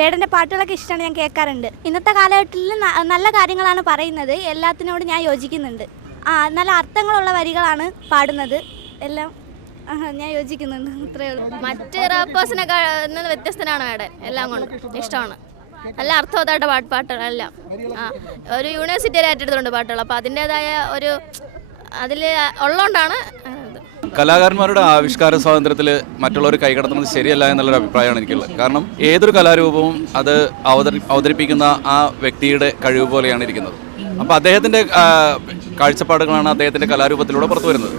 വേടന്റെ പാട്ടുകളൊക്കെ ഇഷ്ടമാണ് ഞാൻ കേൾക്കാറുണ്ട്. ഇന്നത്തെ കാലഘട്ടത്തിൽ നല്ല കാര്യങ്ങളാണ് പറയുന്നത്. എല്ലാത്തിനോടും ഞാൻ യോജിക്കുന്നുണ്ട്. ആ നല്ല അർത്ഥങ്ങളുള്ള വരികളാണ് പാടുന്നത്. എല്ലാം ഞാൻ യോജിക്കുന്നുണ്ട്. അത്രയേ ഉള്ളൂ. വ്യത്യസ്തനാണ് വേടൻ എല്ലാം കൊണ്ടും. ഇഷ്ടമാണ്. നല്ല അർത്ഥവത്തായിട്ട് പാട്ട് പാട്ടുകളെല്ലാം. ആ ഒരു യൂണിവേഴ്സിറ്റി ഏറ്റെടുത്തിട്ടുണ്ട് പാട്ടുകൾ. അപ്പോൾ അതിന്റെതായ ഒരു അതിൽ ഉള്ളതുകൊണ്ടാണ് കലാകാരന്മാരുടെ ആവിഷ്കാര സ്വാതന്ത്ര്യത്തിൽ മറ്റുള്ളവർ കൈകടത്തുന്നത് ശരിയല്ല എന്നുള്ളൊരു അഭിപ്രായമാണ് എനിക്കുള്ളത്. കാരണം ഏതൊരു കലാരൂപവും അത് അവതരി അവതരിപ്പിക്കുന്ന ആ വ്യക്തിയുടെ കഴിവ് പോലെയാണ് ഇരിക്കുന്നത്. അപ്പോൾ അദ്ദേഹത്തിന്റെ കാഴ്ചപ്പാടുകളാണ് അദ്ദേഹത്തിന്റെ കലാരൂപത്തിലൂടെ പുറത്തു വരുന്നത്.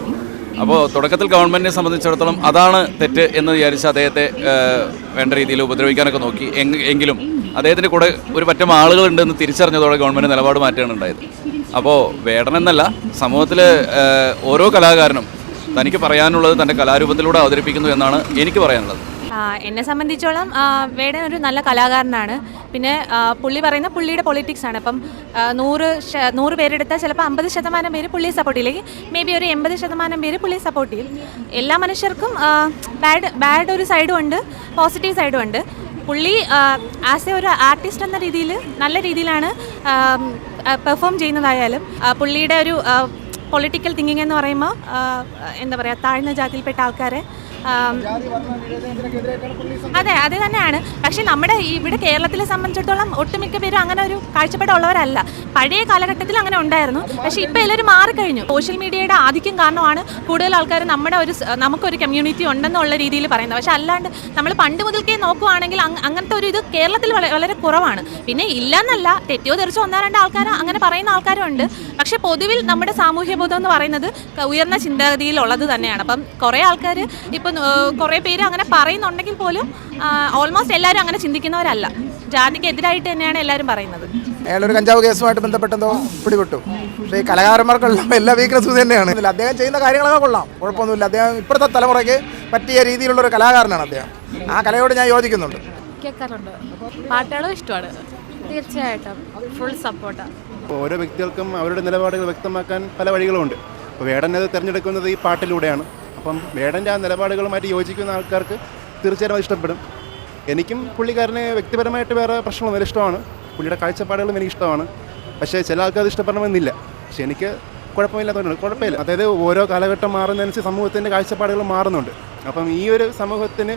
അപ്പോൾ തുടക്കത്തിൽ ഗവൺമെന്റിനെ സംബന്ധിച്ചിടത്തോളം അതാണ് തെറ്റ് എന്ന് വിചാരിച്ച് അദ്ദേഹത്തെ വേണ്ട രീതിയിൽ ഉപദ്രവിക്കാനൊക്കെ നോക്കി. എങ്കിലും അദ്ദേഹത്തിന്റെ കൂടെ ഒരു പറ്റം ആളുകളുണ്ടെന്ന് തിരിച്ചറിഞ്ഞതോടെ ഗവൺമെന്റ് നിലപാട് മാറ്റുകയാണ് ഉണ്ടായത്. അപ്പോൾ വേടനെന്നല്ല സമൂഹത്തിൽ ഓരോ കലാകാരനും തനിക്ക് പറയാനുള്ളത് തന്റെ കലാരൂപത്തിലൂടെ അവതരിപ്പിക്കുന്നു എന്നാണ് എനിക്ക് പറയാനുള്ളത്. എന്നെ സംബന്ധിച്ചോളം വേടൻ ഒരു നല്ല കലാകാരനാണ്. പിന്നെ പുള്ളി പറയുന്ന പുള്ളിയുടെ പൊളിറ്റിക്സ് ആണ്. അപ്പം നൂറ് നൂറ് പേരെടുത്താൽ ചിലപ്പോൾ അമ്പത് ശതമാനം പേര് പുള്ളിയെ സപ്പോർട്ട് ചെയ്യില്ലെങ്കിൽ മേ ബി ഒരു എൺപത് ശതമാനം പേര് പുള്ളിയെ സപ്പോർട്ട് ചെയ്യും. എല്ലാ മനുഷ്യർക്കും ബാഡ് ബാഡ് ഒരു സൈഡും ഉണ്ട് പോസിറ്റീവ് സൈഡും ഉണ്ട്. പുള്ളി ആസ് എ ഒരു ആർട്ടിസ്റ്റ് എന്ന രീതിയിൽ നല്ല രീതിയിലാണ് പെർഫോം ചെയ്യുന്നതായാലും പുള്ളിയുടെ ഒരു പൊളിറ്റിക്കൽ തിങ്കിങ് എന്ന് പറയുമ്പോൾ എന്താ പറയുക താഴ്ന്ന ജാതിയിൽപ്പെട്ട ആൾക്കാരെ അതെ അത് തന്നെയാണ്. പക്ഷെ നമ്മുടെ ഇവിടെ കേരളത്തിലെ സംബന്ധിച്ചിടത്തോളം ഒട്ടുമിക്ക പേരും അങ്ങനെ ഒരു കാഴ്ചപ്പാടുള്ളവരല്ല പഴയ കാലഘട്ടത്തിൽ അങ്ങനെ ഉണ്ടായിരുന്നു. പക്ഷെ ഇപ്പൊ എല്ലാവരും മാറിക്കഴിഞ്ഞു. സോഷ്യൽ മീഡിയയുടെ ആധിക്യം കാരണമാണ് കൂടുതൽ ആൾക്കാർ നമ്മുടെ ഒരു നമുക്കൊരു കമ്മ്യൂണിറ്റി ഉണ്ടെന്നുള്ള രീതിയിൽ പറയുന്നത്. പക്ഷെ അല്ലാണ്ട് നമ്മൾ പണ്ട് മുതൽക്കേ നോക്കുവാണെങ്കിൽ അങ്ങനത്തെ ഒരു ഇത് കേരളത്തിൽ വളരെ കുറവാണ്. പിന്നെ ഇല്ലെന്നല്ല തെറ്റോ തെറിച്ചോ ഒന്നോ രണ്ട് ആൾക്കാർ അങ്ങനെ പറയുന്ന ആൾക്കാരും ഉണ്ട്. പക്ഷെ പൊതുവിൽ നമ്മുടെ സാമൂഹ്യ ബോധം എന്ന് പറയുന്നത് ഉയർന്ന ചിന്താഗതിയിലുള്ളത് തന്നെയാണ്. അപ്പം കുറേ ആൾക്കാർ ഇപ്പം കുറേ പേര് അങ്ങനെ പറയുന്നുണ്ടെങ്കിൽ പോലും ഓൾമോസ്റ്റ് എല്ലാവരും അങ്ങനെ ചിന്തിക്കുന്നവരല്ല. ജാതിക്ക് എതിരായിട്ട് തന്നെയാണ് എല്ലാവരും പറയുന്നത്. അയാളൊരു കഞ്ചാവ് കേസുമായിട്ട് ബന്ധപ്പെട്ടെന്തോ പിടിപെട്ടു. പക്ഷേ ഈ കലാകാരന്മാർക്കുള്ള എല്ലാ വീക്ക്നസ്സും തന്നെയാണ് ഇതിൽ അദ്ദേഹം ചെയ്യുന്ന കാര്യങ്ങളൊക്കെ കൊള്ളാം. കുഴപ്പമൊന്നുമില്ല. അദ്ദേഹം ഇപ്പോഴത്തെ തലമുറയ്ക്ക് പറ്റിയ രീതിയിലുള്ള ഒരു കലാകാരനാണ് അദ്ദേഹം. ആ കലയോട് ഞാൻ യോജിക്കുന്നുണ്ട്. കേൾക്കാറുണ്ട്. പാട്ടുകളും ഇഷ്ടമാണ്. തീർച്ചയായിട്ടും. ഫുൾ സപ്പോർട്ടാണ് ഓരോ വ്യക്തികൾക്കും അവരുടെ നിലപാടുകൾ വ്യക്തമാക്കാൻ പല വഴികളുമുണ്ട് അപ്പോൾ വേടൻ അത് തിരഞ്ഞെടുക്കുന്നത് ഈ പാട്ടിലൂടെയാണ്. അപ്പം വേടന്റെ ആ നിലപാടുകളുമായിട്ട് യോജിക്കുന്ന ആൾക്കാർക്ക് തീർച്ചയായിട്ടും അത് ഇഷ്ടപ്പെടും. എനിക്കും പുള്ളിക്കാരന് വ്യക്തിപരമായിട്ട് വേറെ പ്രശ്നമൊന്നുമില്ല ഇഷ്ടമാണ്. പുള്ളിയുടെ കാഴ്ചപ്പാടുകളും എനിക്ക് ഇഷ്ടമാണ് പക്ഷേ ചില ആൾക്കാർ ഇഷ്ടപ്പെടണമെന്നില്ല. പക്ഷേ എനിക്ക് കുഴപ്പമില്ലാത്തതുകൊണ്ട് കുഴപ്പമില്ല. അതായത് ഓരോ കാലഘട്ടം മാറുന്നതനുസരിച്ച് സമൂഹത്തിന്റെ കാഴ്ചപ്പാടുകൾ മാറുന്നുണ്ട്. അപ്പം ഈ ഒരു സമൂഹത്തിന്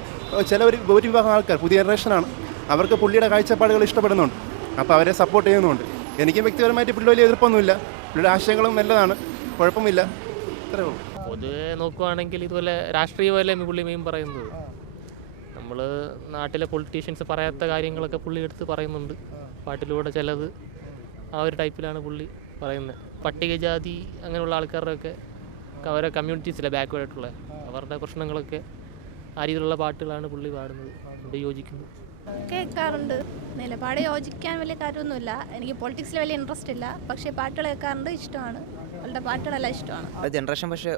ചില ഒരു ഒരു ആൾക്കാർ പുതിയ ജനറേഷനാണ് അവർക്ക് പുള്ളിയുടെ കാഴ്ചപ്പാടുകൾ ഇഷ്ടപ്പെടുന്നുണ്ട്. അപ്പോൾ അവരെ സപ്പോർട്ട് ചെയ്യുന്നുണ്ട്. എനിക്ക് വ്യക്തിപരമായിട്ട് പുള്ളി വലിയ എതിർപ്പൊന്നുമില്ല. പുള്ളിയുടെ ആശയങ്ങളും നല്ലതാണ്. കുഴപ്പമില്ല. അത്രേ ഉള്ളൂ. പൊതുവെ നോക്കുവാണെങ്കിൽ ഇതുപോലെ രാഷ്ട്രീയമല്ലേ പുള്ളി മെയിൻ പറയുന്നത്? നമ്മൾ നാട്ടിലെ പൊളിറ്റീഷ്യൻസ് പറയാത്ത കാര്യങ്ങളൊക്കെ പുള്ളി എടുത്ത് പറയുന്നുണ്ട്. പാട്ടിലൂടെ ചിലത് ആ ഒരു ടൈപ്പിലാണ് പുള്ളി പറയുന്നത്. പട്ടികജാതി അങ്ങനെയുള്ള ആൾക്കാരുടെയൊക്കെ അവരെ കമ്മ്യൂണിറ്റീസിലെ ബാക്ക്വേഡായിട്ടുള്ള അവരുടെ പ്രശ്നങ്ങളൊക്കെ ആ രീതിയിലുള്ള പാട്ടുകളാണ് പുള്ളി പാടുന്നത് അവിടെ യോജിക്കുന്നത്. കേൾക്കാറുണ്ട്. നിലപാട് യോജിക്കാൻ വലിയ കാര്യമൊന്നുമില്ല. എനിക്ക് പൊളിറ്റിക്സിൽ വലിയ ഇൻട്രസ്റ്റ് ഇല്ല. പക്ഷേ പാട്ടുകൾ കേൾക്കാറുണ്ട് ഇഷ്ടമാണ്. അവളുടെ പാട്ടുകളെല്ലാം ഇഷ്ടമാണ്. ആ ജനറേഷൻ പക്ഷേ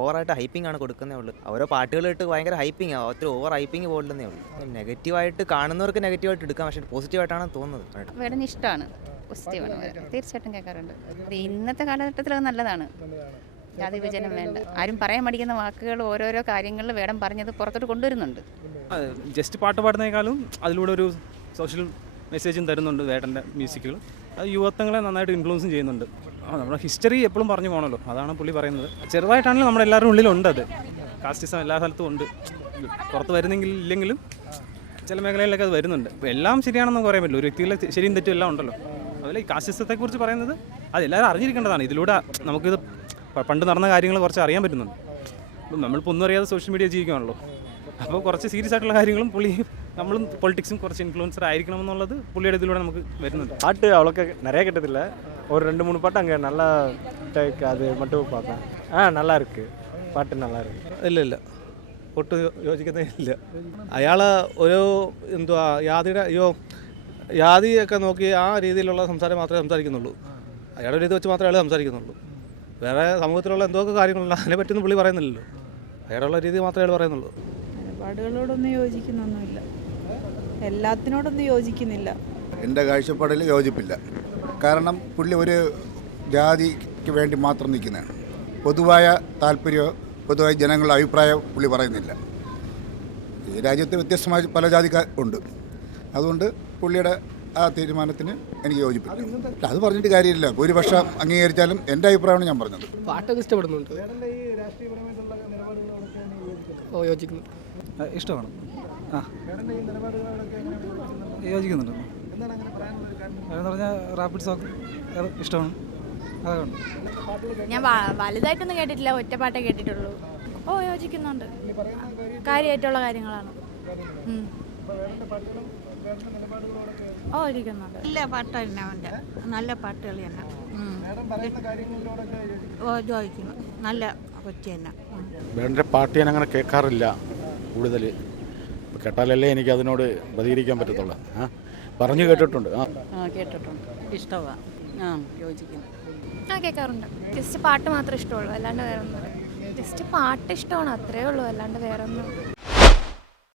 ഓവറായിട്ട് ഹൈപ്പിംഗ് ആണ് കൊടുക്കുന്നേ ഉള്ളൂ. ഓരോ പാട്ടുകൾ ഇട്ട് ഭയങ്കര ഹൈപ്പിംഗ് ആണ് ഒത്തിരി ഓവർ ഹൈപ്പിംഗ് പോലെന്നേ ഉള്ളൂ. നെഗറ്റീവായിട്ട് കാണുന്നവർക്ക് നെഗറ്റീവായിട്ട് എടുക്കാം. പക്ഷേ പോസിറ്റീവായിട്ടാണ് തോന്നുന്നത്. വേണമെങ്കിൽ ഇഷ്ടമാണ് പോസിറ്റീവാണ്. തീർച്ചയായിട്ടും കേൾക്കാറുണ്ട്. അത് ഇന്നത്തെ കാലഘട്ടത്തിൽ അത് നല്ലതാണ്. ജാതി വിഭജനം വേണ്ട. ആരും പറയാൻ മടിക്കുന്ന വാക്കുകൾ ഓരോരോ കാര്യങ്ങളിൽ വേടം പറഞ്ഞത് പുറത്തോട്ട് കൊണ്ടുവരുന്നുണ്ട്. ജസ്റ്റ് പാട്ട് പാടുന്നേക്കാളും അതിലൂടെ ഒരു സോഷ്യൽ മെസ്സേജും തരുന്നുണ്ട് വേട്ടന്റെ മ്യൂസിക്കുകൾ അത് യുവത്വങ്ങളെ നന്നായിട്ട് ഇൻഫ്ലുവൻസും ചെയ്യുന്നുണ്ട്. നമ്മുടെ ഹിസ്റ്ററി എപ്പോഴും പറഞ്ഞു പോകണമല്ലോ അതാണ് പുള്ളി പറയുന്നത്. ചെറുതായിട്ടാണെങ്കിലും നമ്മുടെ എല്ലാവരുടെ ഉള്ളിലുണ്ട് അത്. കാസ്റ്റിസം എല്ലാ സ്ഥലത്തും ഉണ്ട്. പുറത്ത് വരുന്നെങ്കിൽ ഇല്ലെങ്കിലും ചില മേഖലകളിലൊക്കെ അത് വരുന്നുണ്ട്. എല്ലാം ശരിയാണെന്ന് പറയാൻ പറ്റില്ല. ഒരു വ്യക്തികളെ ശരിയും തെറ്റും എല്ലാം ഉണ്ടല്ലോ. അതുപോലെ ഈ കാസ്റ്റിസത്തെക്കുറിച്ച് പറയുന്നത് അത് എല്ലാവരും അറിഞ്ഞിരിക്കേണ്ടതാണ്. ഇതിലൂടെ നമുക്കിത് പണ്ട് നടന്ന കാര്യങ്ങൾ കുറച്ച് അറിയാൻ പറ്റുന്നുണ്ട്. നമ്മളിപ്പോൾ ഒന്നും അറിയാതെ സോഷ്യൽ മീഡിയ ജീവിക്കുകയാണല്ലോ അപ്പോൾ കുറച്ച് സീരിയസ് ആയിട്ടുള്ള കാര്യങ്ങളും പുള്ളി നമ്മളും പൊളിറ്റിക്സും കുറച്ച് ഇൻഫ്ലുവൻസർ ആയിരിക്കണം എന്നുള്ളത് പുള്ളിയുടെ ഇതിലൂടെ നമുക്ക് വരുന്നുണ്ട് பாட்டு அவ்வளோக்கா நிறைய கேட்டதில்ல ஒரு ரெண்டு மூணு பாட்டு அங்கே நல்லா take அது மட்டும் பார்ப்பேன் ஆ நல்லா இருக்கு പാട്ട് நல்லா இருக்கு ഇല്ല ഇല്ല ഒട്ടും യോജിക്കുന്നേ ഇല്ല അയാൾ ഒരു എന്തുവാ യാതിയുടെ അയ്യോ യാതിയൊക്കെ നോക്കി ആ രീതിയിലുള്ള സംസാരം മാത്രമേ സംസാരിക്കുന്നുള്ളൂ അയാളുടെ രീതി വെച്ച് മാത്രമേ അയാൾ സംസാരിക്കുന്നുള്ളൂ വേറെ സമൂഹത്തിലുള്ള എന്തൊക്കെ കാര്യങ്ങളുണ്ട് അതിനെ പറ്റിയൊന്നും പുള്ളി പറയുന്നില്ലല്ലോ അയാളുള്ള രീതി മാത്രമേ അയാൾ പറയുന്നുള്ളൂ നിലപാടുകളോടൊന്നും യോജിക്കുന്നൊന്നുമില്ല എല്ലാത്തിനോടൊന്നും യോജിക്കുന്നില്ല. എന്റെ കാഴ്ചപ്പാടിൽ യോജിപ്പില്ല. കാരണം പുള്ളി ഒരു ജാതിക്ക് വേണ്ടി മാത്രം നിൽക്കുന്നതാണ് പൊതുവായ താല്പര്യമോ പൊതുവായ ജനങ്ങളുടെ അഭിപ്രായം പുള്ളി പറയുന്നില്ല. ഈ രാജ്യത്ത് വ്യത്യസ്തമായ പല ജാതിക്കാർ ഉണ്ട്. അതുകൊണ്ട് പുള്ളിയുടെ ആ തീരുമാനത്തിന് എനിക്ക് യോജിപ്പില്ല. അത് പറഞ്ഞിട്ട് കാര്യമില്ല. ഭൂരിപക്ഷം അംഗീകരിച്ചാലും എന്റെ അഭിപ്രായമാണ് ഞാൻ പറഞ്ഞത്. പാട്ടൊക്കെ ഇഷ്ടപ്പെടുന്നുണ്ട്. ഓ യോജിക്കുന്നു. ഇഷ്ടമാണ്. യോജിക്കുന്നുണ്ട്. എന്ന് പറഞ്ഞാൽ റാപ്പിഡ് സോങ് ഇഷ്ടമാണ്. അതൊക്കെ ഞാൻ വലുതായിട്ടൊന്നും കേട്ടിട്ടില്ല ഒറ്റ പാട്ടേ കേട്ടിട്ടുള്ളൂ. ഓ യോജിക്കുന്നുണ്ട്. കാര്യമായിട്ടുള്ള കാര്യങ്ങളാണ്. ഓ യോജിക്കുന്നുണ്ട് നല്ല പാട്ട് തന്നെ അവന്റെ. നല്ല പാട്ടുകൾ തന്നെ. ഓ ചോദിക്കുന്നു നല്ല കൊച്ചി തന്നെ. വേണ്ട പാട്ട് ഞാൻ അങ്ങനെ കേൾക്കാറില്ല കൂടുതൽ കേട്ടാലല്ലേ എനിക്ക് അതിനോട് പ്രതികരിക്കാൻ പറ്റത്തുള്ളൂ. ആ പറഞ്ഞു കേട്ടിട്ടുണ്ട്. ആ. കേട്ടിട്ടുണ്ട്. ഇഷ്ടമാണ് ആ യോജിക്കുന്നു. ആ കേൾക്കാറുണ്ട് ജസ്റ്റ് പാട്ട് മാത്രമേ ഇഷ്ടമുള്ളൂ അല്ലാണ്ട് വേറെ ഒന്നും ജസ്റ്റ് പാട്ട് ഇഷ്ടമാണ് അത്രേ ഉള്ളൂ അല്ലാണ്ട് വേറെ ഒന്നും